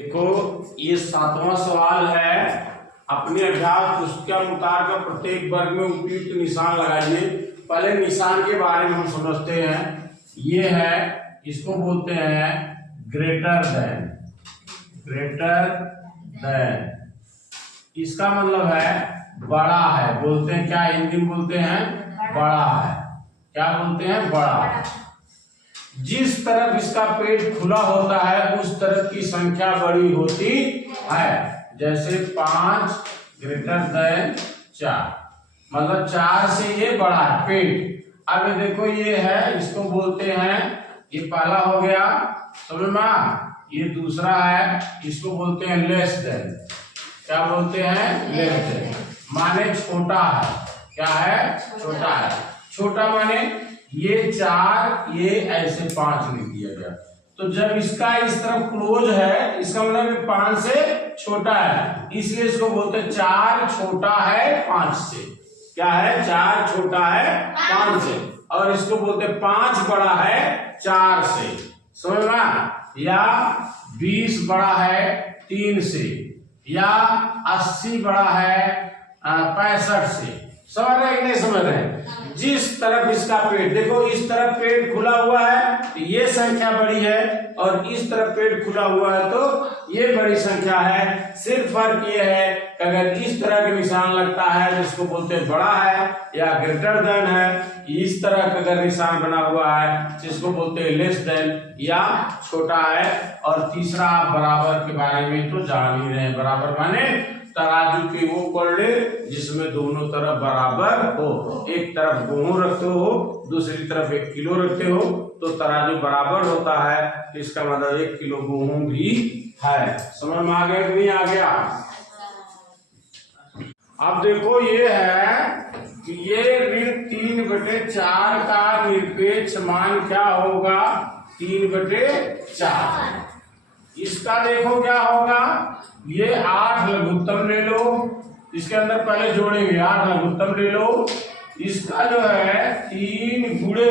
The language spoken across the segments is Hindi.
देखो ये 7वां सवाल है। अपने अभ्यास पुस्तिका मुताबिक प्रत्येक वर्ग में उपयुक्त निशान लगाइए। पहले निशान के बारे में हम समझते हैं। ये है, इसको बोलते हैं ग्रेटर देन। ग्रेटर देन इसका मतलब है बड़ा है। बोलते हैं क्या, हिंदी में बोलते हैं बड़ा है। क्या बोलते हैं? बड़ा। जिस तरफ इसका पेट खुला होता है उस तरफ की संख्या बड़ी होती है। जैसे 5 ग्रेटर देन 4, मतलब 4 से ये बड़ा है पेट। अब देखो ये है, इसको बोलते हैं, ये पहला हो गया समझ में। ये दूसरा है, इसको बोलते हैं लेस देन। क्या बोलते हैं? लेस देन माने छोटा है। क्या है? छोटा है। छोटा माने ये 4, ये ऐसे 5 लिख दिया गया। तो जब इसका इस तरफ क्लोज है, इसका मतलब 5 से छोटा है, इसलिए इसको बोलते हैं 4 छोटा है 5 से। क्या है? 4 छोटा है 5 से। और इसको बोलते हैं 5 बड़ा है 4 से। समझ में? या 20 बड़ा है 3 से, या 80 बड़ा है 65 से। समझ रहे कि नहीं समझ रहे? जिस तरफ इसका पेट, देखो इस तरफ पेट खुला हुआ है तो ये संख्या बड़ी है, और इस तरफ पेट खुला हुआ है तो ये बड़ी संख्या है। सिर्फ फर्क ये है कि अगर इस तरह का निशान लगता है तो इसको बोलते हैं बड़ा है या ग्रेटर देन है। इस तरह का अगर निशान बना हुआ है तो इसको बोलते हैं लेस देन या छोटा है। और तीसरा आप बराबर के बारे में तो जान ही रहे हैं। बराबर माने तराजू की वो पलड़े जिसमें दोनों तरफ बराबर हो। एक तरफ गेहूं रखते हो, दूसरी तरफ 1 किलो रखते हो तो तराजू बराबर होता है। तो इसका मतलब 1 किलो गेहूं भी है। समझ में आ गया कि नहीं आ गया? अब देखो ये है कि ये ऋण 3/4 का निरपेक्ष मान क्या होगा? 3/4। इसका देखो क्या होगा? ये 8 लघुत्तम ले लो, इसके अंदर पहले जोड़ेंगे 8 लघुत्तम ले लो। इसका जो है 3 गुणे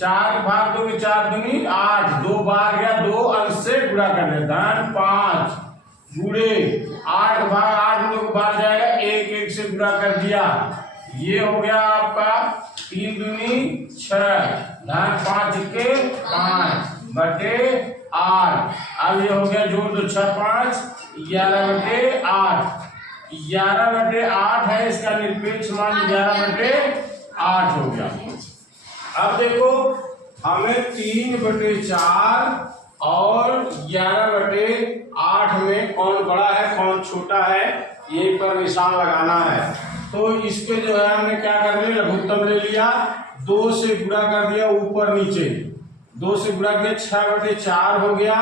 4 भाग दोगे 4 दूनी 8, 2 बार गया 2 अंश से गुणा कर देता है 5 गुणे 8 भाग 8 लोग बाहर जाएगा 1 1 से गुणा कर दिया। ये हो गया आपका 3 दूनी 6 धन 5 के 5 बटे 8। अब ये हो गया जोड़ दो 6 5 11/8। 11/8 है इसका निरपेक्ष मान। 11/8 हो गया। अब देखो हमें 3/4 और 11/8 में कौन बड़ा है कौन छोटा है ये पर निशान लगाना है। तो इसके जो है हमने क्या कर लिया, लघुत्तम ले लिया, 2 से गुणा कर दिया ऊपर नीचे, 2 से गुणा किया 6/4 हो गया।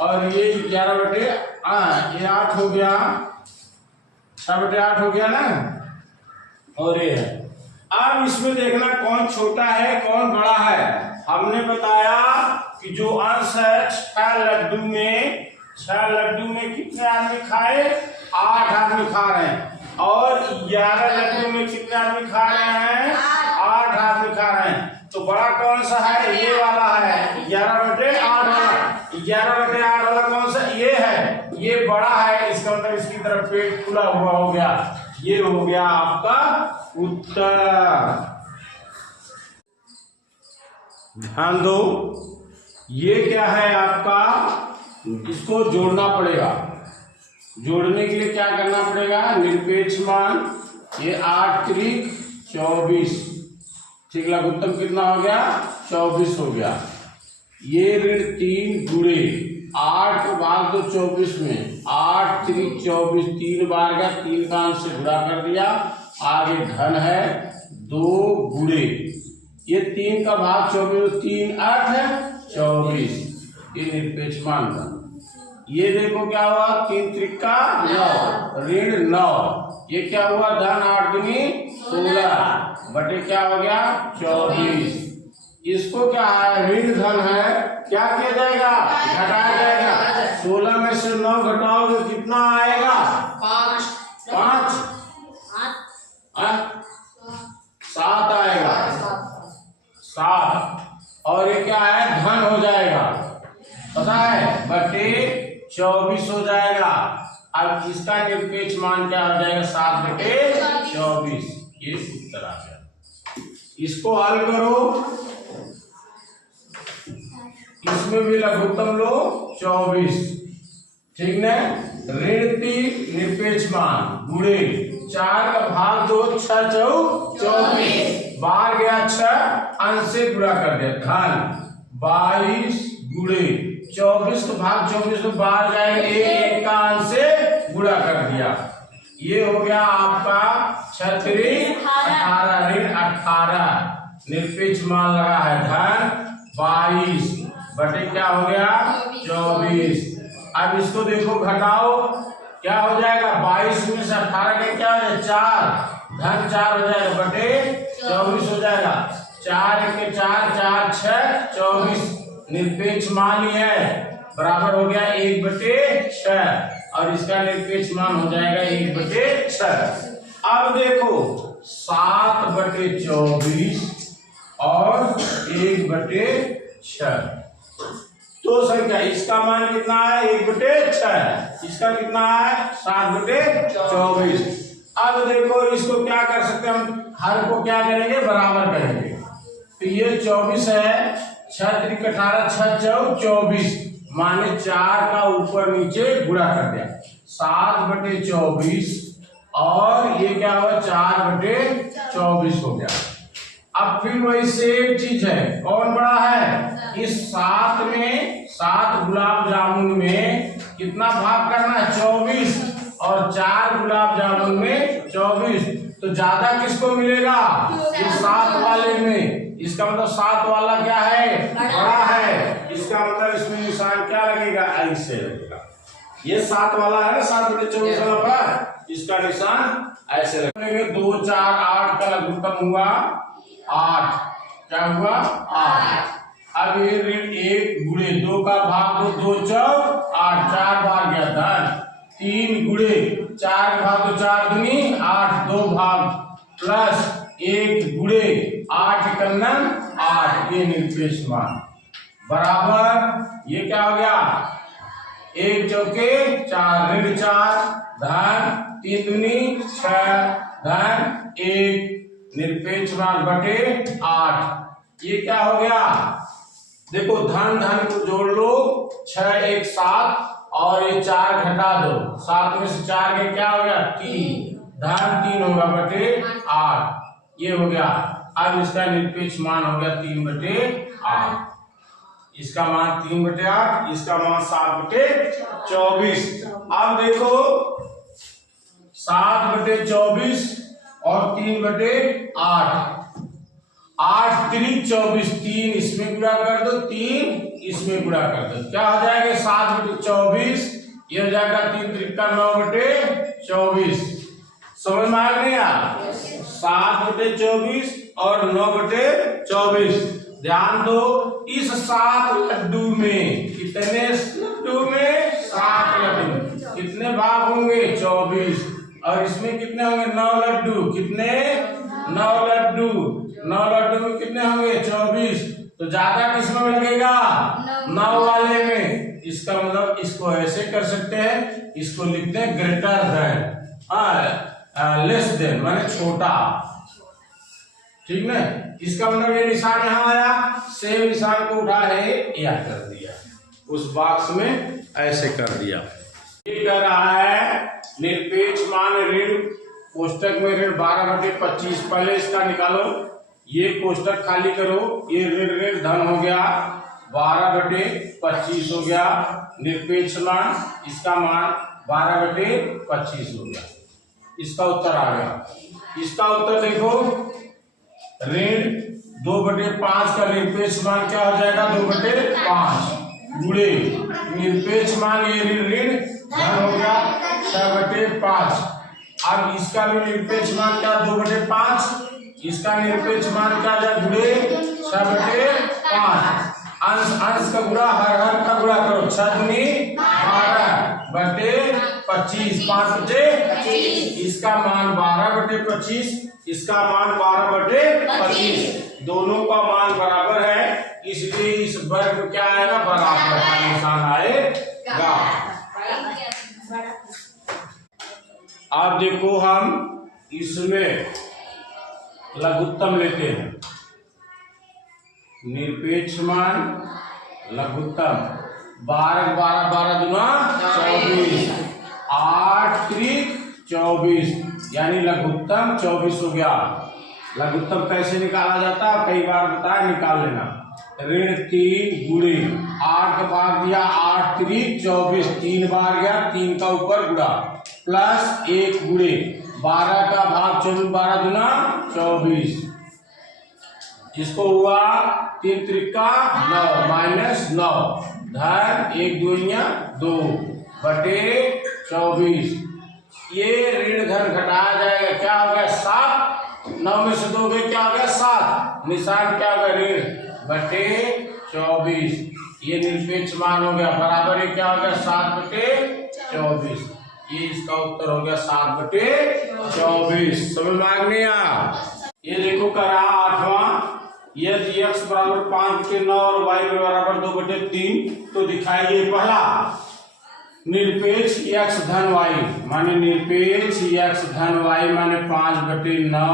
और ये 8 हो गया, 6/8 हो गया ना। और ये है। अब इसमें देखना कौन छोटा है कौन बड़ा है। हमने बताया कि जो अंश है 6 लड्डू में कितने आदमी खाए? 8 आदमी खा रहे हैं। और 11 लड्डू में कितने आदमी खा रहे हैं? 8 आदमी खा रहे हैं। तो बड़ा कौन सा है? ये वाला है 11/8 वाला। 11/8 वाला कौन सा? ये है, ये बड़ा है। इसका मतलब इसकी तरफ पेट खुला हुआ हो गया। ये हो गया आपका उत्तर। ध्यान दो, ये क्या है आपका? इसको जोड़ना पड़ेगा। जोड़ने के लिए क्या करना पड़ेगा? निरपेक्ष मान, ये 8 त्रिक 24, ठीक। लघुत्तम कितना हो गया? 24 हो गया। ये ऋण 3 गुणे 8 भाग दो 24 में, 8 त्रिक 24, 3 बार गया 3 का अंश से गुणा कर दिया। आगे धन है 2 गुणे ये 3 का भाग 24, 3 8 है 24। ये निरपेक्ष मान था। ये देखो क्या हुआ? 3 त्रिका 9 ऋण 9। ये क्या हुआ? धन 8 दूनी 16 बटे क्या हो गया? 24। इसको क्या है? ऋण धन है, क्या किया जाएगा? घटाया जाएगा। 16 में से 9 घटाओगे कितना आएगा? 5 7 आएगा। 7 और ये क्या है? धन हो जाएगा, पता है, बटे 24 हो जाएगा। अब इसका निरपेक्ष मान क्या हो जाएगा 7/24। ये उत्तर आ गया। इसको हल करो, इसमें भी लघुत्तम लो 24, ठीक ना। ऋण 3 निरपेक्ष मान गुणे 4 का भाग 2 6 चौक 24, बाहर गया 6 अंश से गुणा कर दिया धन 22 गुणे 24 का भाग 24 में बाहर जाएगा 1 का अंश से गुणा कर दिया। ये हो गया आपका 36 18 ऋण 18 निरपेक्ष मान लगा है धन 22 बटे क्या हो गया 24। अब इसको देखो घटाओ क्या हो जाएगा 22 में से 18 के क्या हो जाएगा 4 धन 4 हो जाएगा बटे 24 हो जाएगा। 4 के 4 4 6 24 निरपेक्ष मान ही है बराबर हो गया 1/6 और इसका निरपेक्ष मान हो जाएगा 1/6। अब देखो 7/24 और 1/6 तो संख्या इसका मान कितना है 1/6, इसका कितना है 7/24। अब देखो इसको क्या कर सकते हैं हम हर को क्या करेंगे बराबर करेंगे। तो ये 24 है 6 3 18 6 चौक 24 माने 4 का ऊपर नीचे गुणा कर दिया 7/24 और ये क्या हुआ 4/24 हो गया। अब फिर वही सेम चीज है कौन बड़ा है इस 7 गुलाब जामुन में कितना भाग करना है 24 और 4 गुलाब जामुन में 24 तो ज्यादा किसको मिलेगा इस 7 वाले में। इसका मतलब 7 वाला क्या है बड़ा है, इसका मतलब इसमें निशान क्या लगेगा ऐसे लगेगा। ये 7 वाला है 7/24 वाला बड़ा, इसका निशान ऐसे लगेगा। 2 4 8 का लघुत्तम हुआ 8 क्या हुआ 8। अब ये ऋण 1 गुणे 2 का भाग 2 चौक 8 4 बार गया धन 3 गुणे 4 का भाग 4 दूनी 8 2 भाग प्लस 1 गुणे 8 कन्नन 8 ये निरपेक्ष मान बराबर ये क्या हो गया 1 चौके 4 ऋण 4 धन 3 दूनी 6 धन 1 निरपेक्ष मान बटे 8। ये क्या हो गया देखो धन धन को जोड़ लो 6 1 7 और ये 4 घटा दो 7 में से 4 के क्या हो गया 3 धन 3 होगा बटे 8 ये हो गया। अब इसका निरपेक्ष मान हो गया 3/8, इसका मान 3/8 इसका मान 7/24। अब देखो 7/24 और 3/8 8 3 24 3 इसमें गुणा कर दो 3 इसमें गुणा कर दो क्या हो जाएगा 7/24 ये हो जाएगा 3 3 का 9/24। समझ में आ गया 7/24 और 9/24। ध्यान दो इस 7 लड्डू में कितने लड्डू में 7 लड्डू कितने भाग होंगे 24 और इसमें कितने होंगे 9 लड्डू कितने 9 लड्डू 9 लड्डू में कितने होंगे 24 तो ज्यादा किसमें लगेगा 9 वाले में। इसका मतलब इसको ऐसे कर सकते हैं इसको लिखते हैं ग्रेटर देन लेस देन माने छोटा ठीक ना। इसका मतलब ये निशान यहाँ आया सेम निशान को उठा है या कर दिया उस बॉक्स में ऐसे कर दिया। ये कर रहा है निरपेक्ष मान ऋण कोष्टक में ऋण 12/25 पहले इसका निकालो ये कोष्टक खाली करो ये ऋण ऋण धन हो गया 12/25 हो गया निरपेक्ष मान इसका मान 12/25 हो गया। इसका उत्तर आ गया। इसका उत्तर देखो ऋण 2/5 का निरपेक्ष मान क्या हो जाएगा 2/5 गुणे निरपेक्ष मान ये ऋण ऋण धन हो गया 6/5। अब इसका भी निरपेक्ष मान क्या 2/5 इसका निरपेक्ष मान क्या जाए गुणे 6/5 अंश अंश का गुणा हर का गुणा करो 6 दूनी 12/25 5/25 इसका मान 12/25 इसका मान 12/25 दोनों का मान बराबर है इसलिए इस वर्ग क्या आएगा बराबर का निशान आएगा। अब देखो हम इसमें लघुत्तम लेते हैं, निरपेक्ष मान लघुत्तम 12 12 12 दूना 24, 8 त्रिक 24, यानी लघुत्तम 24 हो गया। लघुत्तम कैसे निकाला जाता है कई बार बताया, निकाल लेना। ऋण 3 गुणे 8 का भाग दिया 8 त्रिक 24, 3 बार गया 3 का ऊपर गुणा प्लस 1 गुणे 12 का भाग 24, 12 दूना 24, इसको हुआ 3 त्रिका 9 माइनस 9 धन 1 दूनिया 2 बटे 24। ये ऋण धन घटाया जाएगा, क्या हो गया 7, 9 में से 2 गए क्या हो गया 7, निशान क्या हो गया ऋण बटे 24। ये निरपेक्ष मान हो गया, बराबर ये क्या हो गया 7 बटे 24। ये इसका उत्तर हो गया 7 बटे 24। समझ में आ गया। ये देखो करा 8वां, यदि x बराबर 5 बटे 9 और y बराबर 2 बटे 3 तो दिखाइए पहला निरपेक्ष x धन y, माने निरपेक्ष x धन y माने 5 बटे 9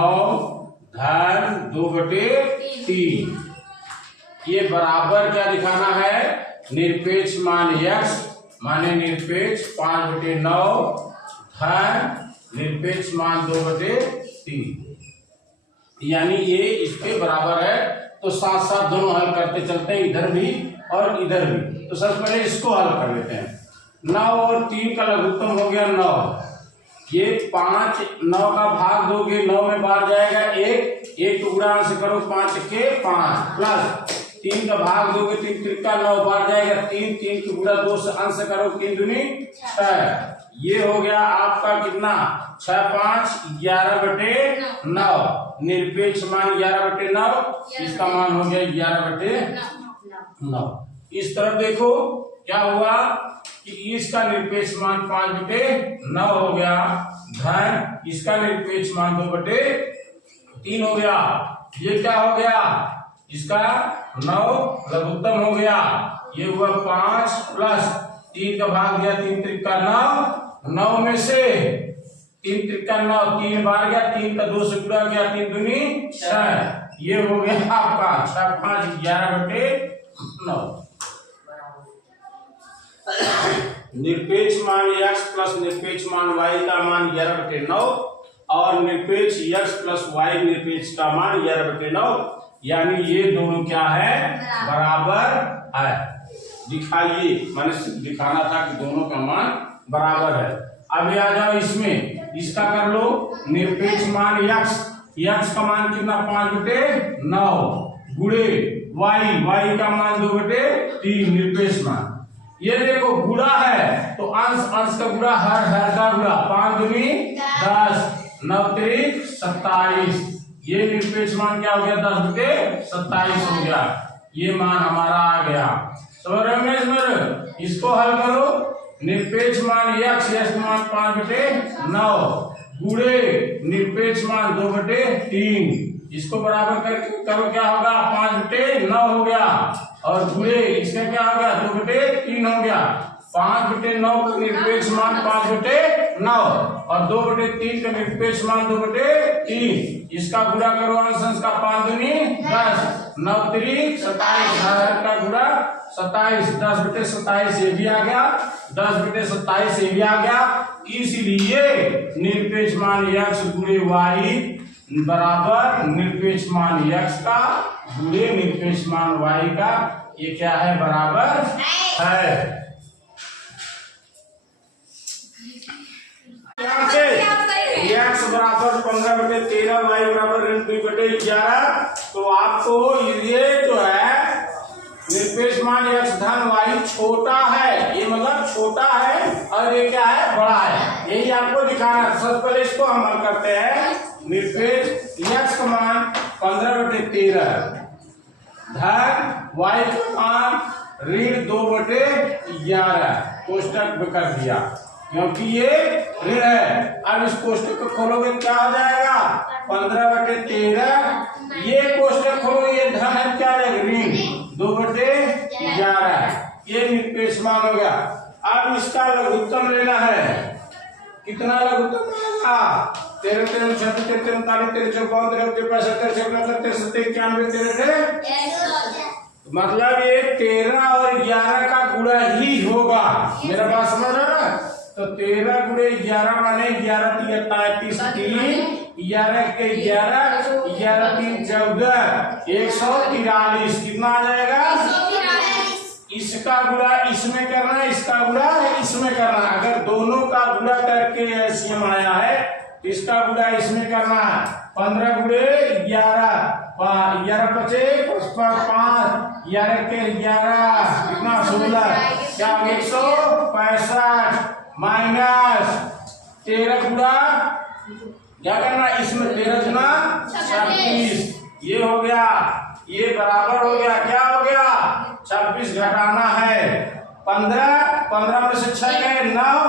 धन 2 बटे 3। ये बराबर क्या दिखाना है, निरपेक्ष मान x माने निरपेक्ष 5 बटे 9 धन निरपेक्ष मान 2 बटे 3, यानी ये इसके बराबर है। तो साथ साथ दोनों हल करते चलते हैं, इधर भी और इधर भी। तो सबसे पहले इसको हल कर लेते हैं। 9 और 3 का लघुत्तम हो गया 9। ये 5 9 का भाग दोगे 9 में बाहर जाएगा 1, 1 को गुणा से करो 5 के 5 प्लस 3 का भाग दोगे 3 त्रिका 9 बाहर जाएगा 3, 3 की गुणा 2 से अंश करो 3 दूनी 6। ये हो गया आपका कितना 6 5 11 बटे 9, निरपेक्ष मान 11 बटे 9, इसका मान हो गया 11 बटे 9। इस तरफ देखो क्या हुआ कि इसका निरपेक्ष मान 5 बटे 9 हो गया धन इसका निरपेक्ष मान 2 बटे 3 हो गया। ये क्या हो गया, इसका 9 लघुत्तम हो गया। ये हुआ 5 प्लस 3 का भाग दिया 3 त्रिका 9, 9 में से 3 त्रिका 9 3 बार गया 3 का 2 से गुणा गया 3 दूनी 6। ये हो गया आपका 6 5 11 बटे 9। निरपेक्ष मान x प्लस निरपेक्ष मान y का मान 11 बटे 9 और निरपेक्ष x प्लस y निरपेक्ष का मान 11 बटे 9, यानी ये दोनों क्या है बराबर है। दिखाइए, मैंने दिखाना था कि दोनों का मान बराबर है। अब आ जाओ इसमें, इसका कर लो निरपेक्ष मान x का मान कितना 5 बटे 9 गुणे y का मान 2 बटे 3 निरपेक्ष मान। ये देखो गुणा है तो अंश का गुणा हर का गुणा 5 दूनी 10 9 त्रिक 27। ये निरपेक्ष मान क्या हो गया 10 बटे 27 हो गया। ये मान हमारा आ गया। समझ रहे हो, इसको हल करो। निरपेक्ष मान x मान 5 बटे 9 गुणे निरपेक्ष मान 2 बटे 3, इसको बराबर करके करो क्या होगा 5 बटे 9 हो गया और गुणे इसका क्या हो गया 2 बटे 3 हो गया। 5 बटे 9 का निरपेक्ष मान 5 बटे 9 और 2 बटे 3 का निरपेक्ष मान 2 बटे 3, इसका गुणा करो अंश का 5 दूनी 10 9 त्रिक 27 का गुणा 27 10 बटे 27 ये भी आ गया 10 बटे 27 ये भी आ गया। इसलिए निरपेक्ष मान x गुणे y बराबर निरपेक्ष मान x का गुणे निरपेक्ष मान y का, ये क्या है बराबर है। यहाँ से x बराबर 15 बटे 13 y बराबर 2 बटे 11, तो आपको ये जो है निरपेक्ष मान x धन y छोटा है, ये मतलब छोटा है और ये क्या है बड़ा है, यही आपको दिखाना है। सबसे पहले इसको हम हल करते हैं। निरपेक्ष x का मान 15 बटे 13 धन y का मान ऋण 2 बटे 11 कोष्टक में कर दिया क्योंकि ये ऋण है। अब इस कोष्टक को खोलोगे क्या हो जाएगा 15 बटे 13, ये कोष्टक खोलो ये धन है क्या ऋण 2 बटे 11, ये निरपेक्ष मान हो गया। अब इसका लघुत्तम लेना है, कितना लघुत्तम आएगा? 13 13 36 13 39 13 54 13 65 13 67 91 13 मतलब ये 13 और 11 का गुणा ही होगा। मेरा बात समझ रहा है ना? तो 13 गुणे 11 माने 11 3 33 3 11 के 11 11 3 14 143। कितना आ जाएगा? इसका गुणा इसमें करना है, इसका गुणा इसमें करना है। अगर दोनों का गुणा करके एलसीएम आया है तो इसका गुणा इसमें करना है। 15 गुणे 11 11 पचे 5 11 के 11 कितना 16 क्या 165 माइनस 13 गुणा क्या करना इसमें 13 गुना 26। ये हो गया, ये बराबर हो गया, क्या हो गया 26 घटाना है 15 15 में से 6 गए 9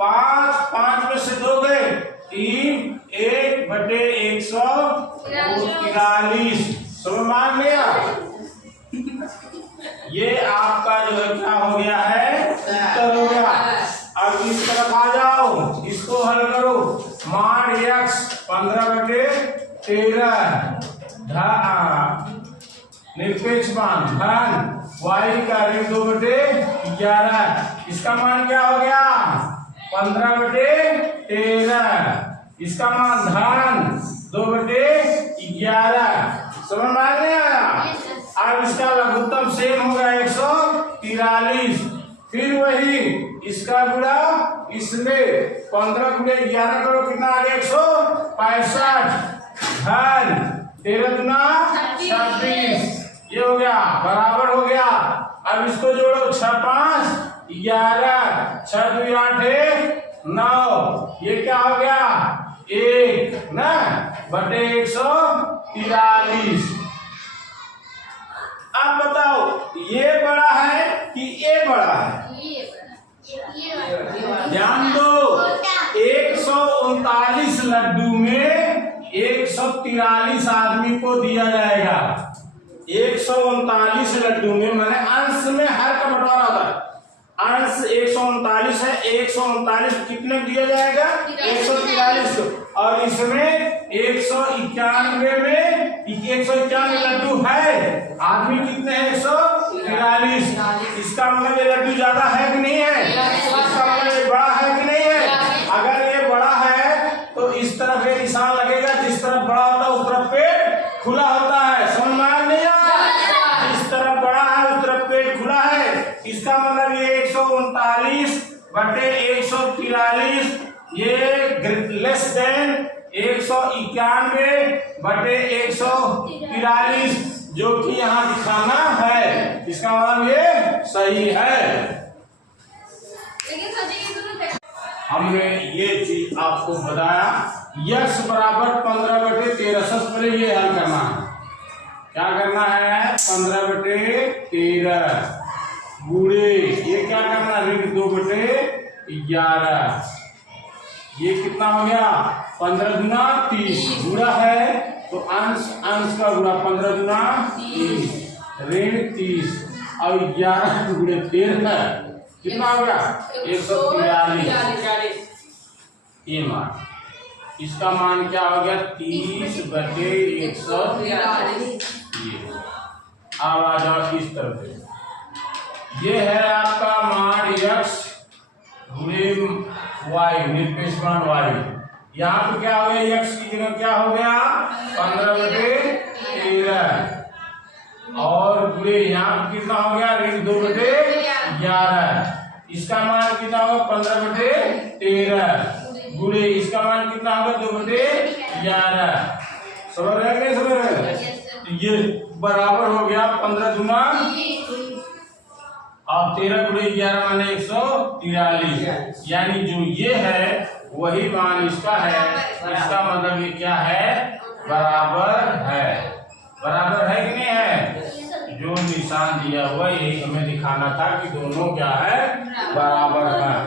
5 5 में से 2 गए 3 1 बटे 143। समझ मान लिया? ये आपका जो है क्या हो गया है उत्तर हो गया। अब इस तरफ आ जाओ, इसको हल करो। मान x 15 बटे 13 निरपेक्ष मान धन y का ऋण 2 बटे 11। इसका मान क्या हो गया 15 बटे 13। इसका मान धन 2 बटे 11। समझ में आ गया? अब इसका लघुत्तम सेम होगा 143। फिर वही इसका गुणा इसमें 15 गुणे 11 करो कितना आ गया 165 धन 13 गुना 26। ये हो गया बराबर हो गया। अब इसको जोड़ो 6 5 11 6 2 8 9 ये क्या हो गया 1 ना बटे 143। अब बताओ ये बड़ा है कि ये बड़ा है? ध्यान दो 139 लड्डू में 143 आदमी को दिया जाएगा। 139 लड्डू में मैंने अंश में हर का बंटवारा होता है। अंश 139 है, 139 कितने दिया जाएगा 143 को। और इसमें 191 में 191 लड्डू है, आदमी कितने हैं 143। इसका मतलब ये लड्डू ज्यादा है कि नहीं है? इसका मतलब ये बड़ा है कि नहीं है? अगर ये बड़ा है तो इस तरफ ये निशान लगेगा, जिस तरफ बड़ा होता है उस तरफ पेट खुला होता है। समझ में आ नहीं आया? इस तरफ बड़ा है उस तरफ पेट खुला है। इसका मतलब ये 139 बटे 143 ये लेस देन 191 बटे 143 जो कि यहाँ दिखाना है। इसका मतलब ये सही है। हमने ये चीज आपको बताया। यक्स बराबर 15 बटे 13। सबसे पहले ये हल करना है। क्या करना है 15 बटे 13 गुणे ये क्या करना है ऋण 2 बटे 11। ये कितना हो गया 15 गुना 30 गुणा है तो अंश अंश का गुणा 15 गुना 30 ऋण 30 और 11 गुणे 13 कितना हो गया 143। ये मान इसका मान क्या हो गया 30 बटे 143। अब आ जाओ इस तरफ। ये है आपका मान x गुणे y निरपेक्ष मान y। यहाँ पे क्या हो गया x की जगह क्या हो गया 15 बटे 13 और गुणे यहाँ पे कितना हो गया ऋण 2 बटे 11। इसका मान कितना होगा 15 बटे 13 गुणे इसका मान कितना होगा 2 बटे 11। समझ रहे हैं? समझ रहे हैं? ये बराबर हो गया 15 गुना अब 13 गुणे 11 माने 143। यानी जो ये है वही मान इसका है। इसका मतलब ये क्या है बराबर है। बराबर है कि नहीं है? जो निशान दिया हुआ यही हमें दिखाना था कि दोनों क्या है बराबर है।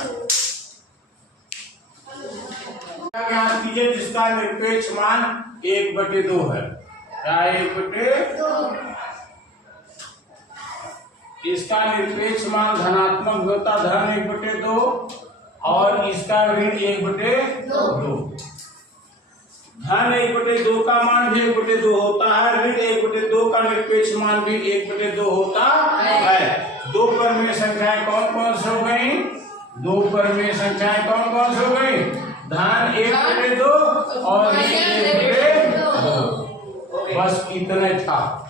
ज्ञात कीजिए जिसका निरपेक्ष मान 1/2 है। क्या 1/2? इसका निरपेक्ष मान धनात्मक होता धन 1/2 और इसका ऋण 1/2। धन 1/2 का मान भी 1/2 होता है, ऋण 1/2 का निरपेक्ष मान भी 1/2 होता है। दो परिमेय संख्याएं कौन कौन से हो गई? दो परिमेय संख्याएं कौन कौन से हो गई? धन 1/2 और ऋण 1/2। बस इतना था।